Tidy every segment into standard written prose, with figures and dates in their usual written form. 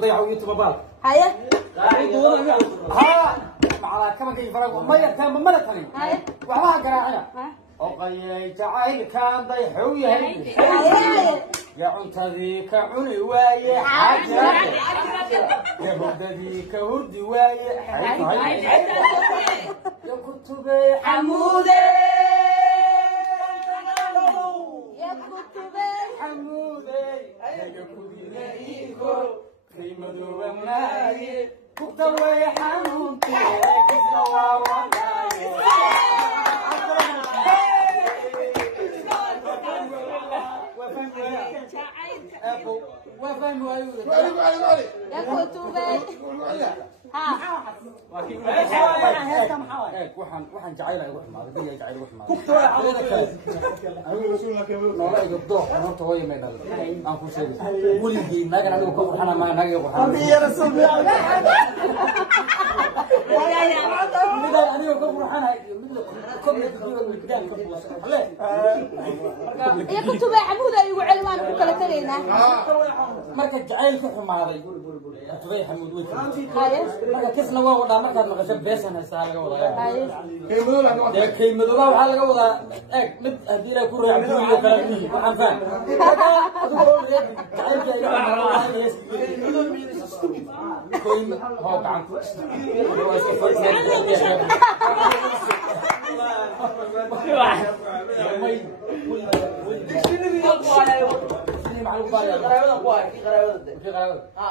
ضيعوا يوتيوب بال هاي ها على كم كي فرق ما يفهم ما لكني هاي وحنا قراعنا وقيل جعيل كان ضيحوا يهي يا عنتذي كعني واي حاجة يا هدي كهدي واي يا كتبي حمودي يا كتبي حمودي يا كتبي كيما دوبناي كتبي حمودي كيما واواي وفهم ويقول يا كتبي ها waxaan jacayl wax ma adiga jacayl wax ma nolol ay gabdho horta way meedal aan ku sheegay wuligii naga anigu ka waxana ma naga waxana ya rasuul midda anigu ka waxana midda komle bidiyo midaan ka buusan يا كتبي حمود أيوة علمان وكلا ترينا marka jacaylka xumaaday kutubay xamuud way هاي marka kisna waa wada markaad maqasho beesan haysaa laga wadaa هاي keymado waxa laga wadaa eeg mid hadii la ku raaco iyo kala mid waxaan faham jacaylka iga xumaaday koyn hoo gacan ku waa iska fadhiyaa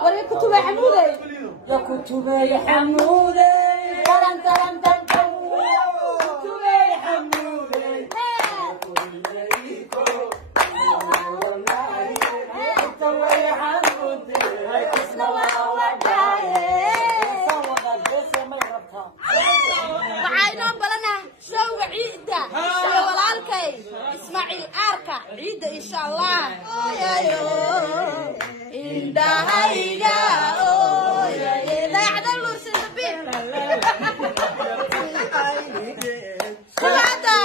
وري كتبي حمودة يا كتبي حمودة ترن ترن ترن كتبي حمودة وعينهم بلنا شو عيدة شو والالكي اسماعيل آركا عيدة إن شاء الله يا يو إن هيدا يا لا عدل سنبين شو هذا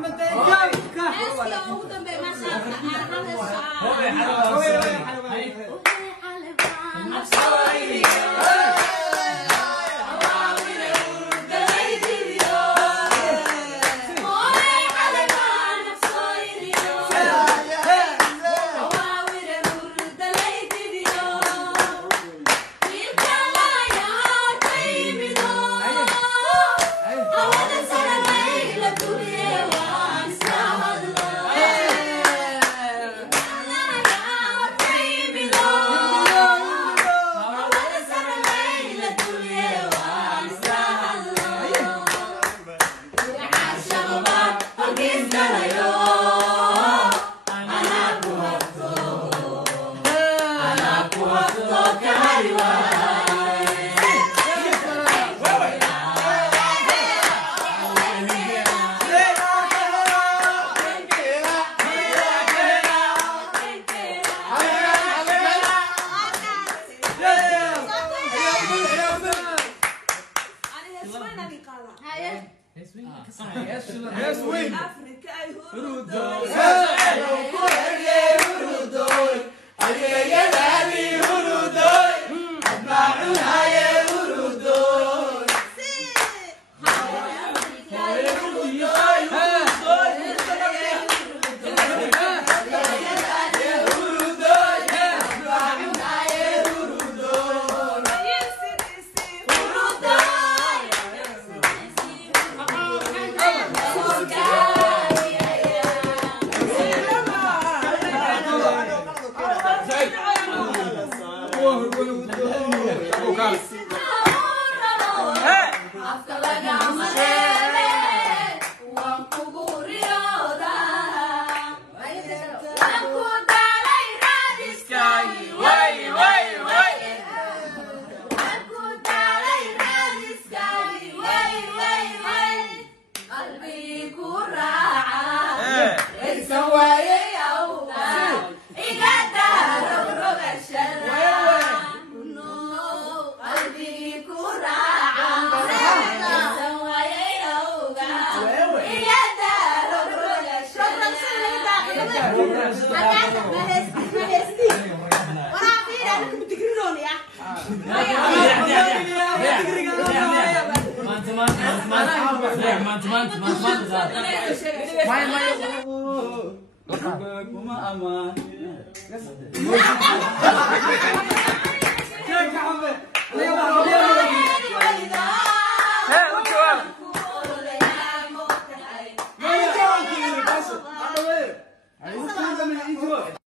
Main.